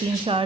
3-4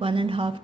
1.5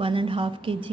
1.5 kg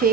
6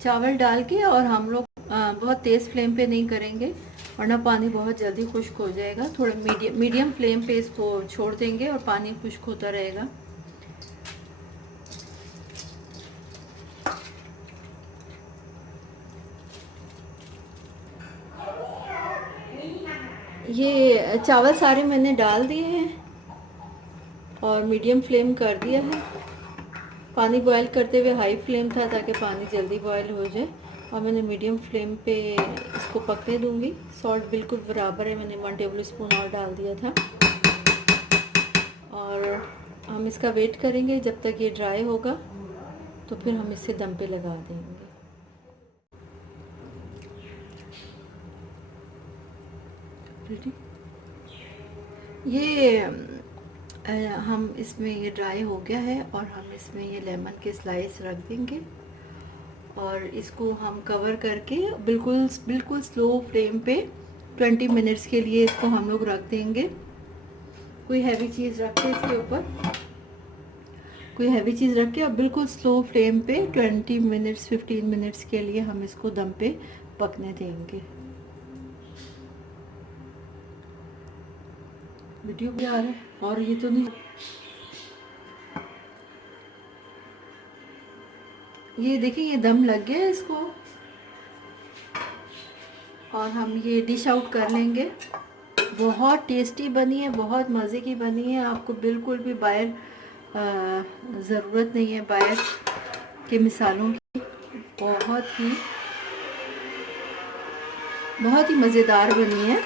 चावल डाल के और हम लोग बहुत तेज़ फ्लेम पे नहीं करेंगे वरना पानी बहुत जल्दी खुश्क हो जाएगा। थोड़ा मीडियम फ्लेम पे इसको छोड़ देंगे और पानी खुश्क होता रहेगा। ये चावल सारे मैंने डाल दिए हैं और मीडियम फ्लेम कर दिया है। पानी बॉयल करते हुए हाई फ्लेम था ताकि पानी जल्दी बॉयल हो जाए, और मैंने मीडियम फ्लेम पे इसको पकने दूंगी। सॉल्ट बिल्कुल बराबर है, मैंने 1 टेबल स्पून और डाल दिया था। और हम इसका वेट करेंगे जब तक ये ड्राई होगा, तो फिर हम इसे दम पे लगा देंगे। ये हम इसमें ये ड्राई हो गया है और हम इसमें ये लेमन के स्लाइस रख देंगे और इसको हम कवर करके बिल्कुल स्लो फ्लेम पे 20 मिनट्स के लिए इसको हम लोग रख देंगे। कोई हैवी चीज़ रख के इसके ऊपर, कोई हैवी चीज़ रख के और बिल्कुल स्लो फ्लेम पे 20 मिनट्स 15 मिनट्स के लिए हम इसको दम पे पकने देंगे। वीडियो भी आ रहा है और ये तो नहीं, ये देखिए ये दम लग गया है इसको, और हम ये डिश आउट कर लेंगे। बहुत टेस्टी बनी है, बहुत मज़े की बनी है। आपको बिल्कुल भी बाहर ज़रूरत नहीं है बाहर के मिसालों की। बहुत ही मज़ेदार बनी है।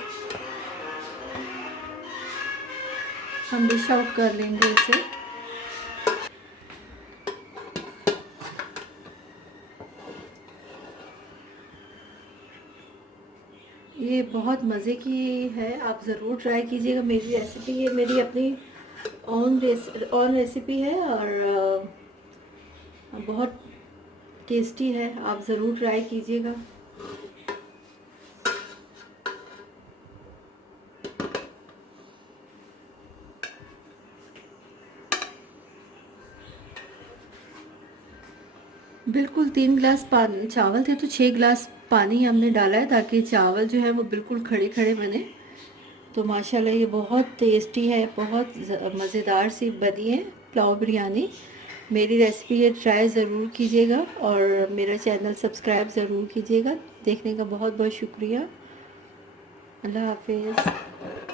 हम डिश आउट कर लेंगे इसे। ये बहुत मज़े की है, आप ज़रूर ट्राई कीजिएगा। मेरी रेसिपी है, मेरी अपनी ऑन रेसिपी है और बहुत टेस्टी है। आप ज़रूर ट्राई कीजिएगा। बिल्कुल 3 गिलास चावल थे तो 6 गिलास पानी हमने डाला है ताकि चावल जो है वो बिल्कुल खड़े खड़े बने। तो माशाल्लाह ये बहुत टेस्टी है, बहुत मज़ेदार सी बनी है पुलाव बिरयानी। मेरी रेसिपी ये ट्राई ज़रूर कीजिएगा और मेरा चैनल सब्सक्राइब ज़रूर कीजिएगा। देखने का बहुत बहुत शुक्रिया। अल्लाह हाफिज़।